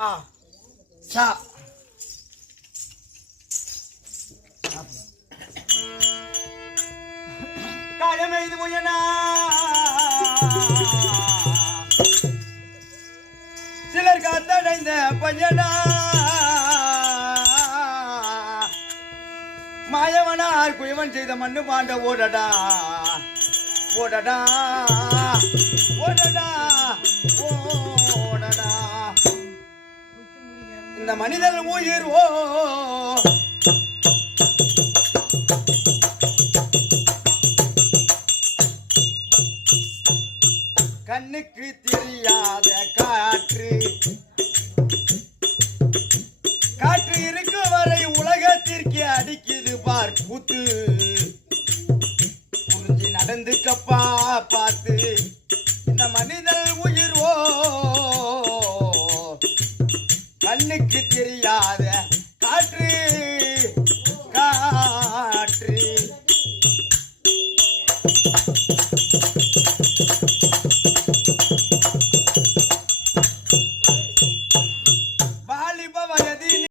சா காலமெய்து முயனா சிலர் காத்தடைந்த பையனா மாயவனார் குயவன் செய்த மண்ணு பாண்ட ஓடடா ஓடடா ஓடடா ஓடடா இந்த மனிதன் உயிர் கண்ணுக்கு தெரியாத காற்று காற்று இருக்கு வரை உலகத்திற்கு அடிக்குது பார் கூத்து புரிஞ்சு நடந்துக்கப்பா பார்த்து இந்த மனிதன் உயிர் கண்ணுக்கு தெரியாத காற்று காற்று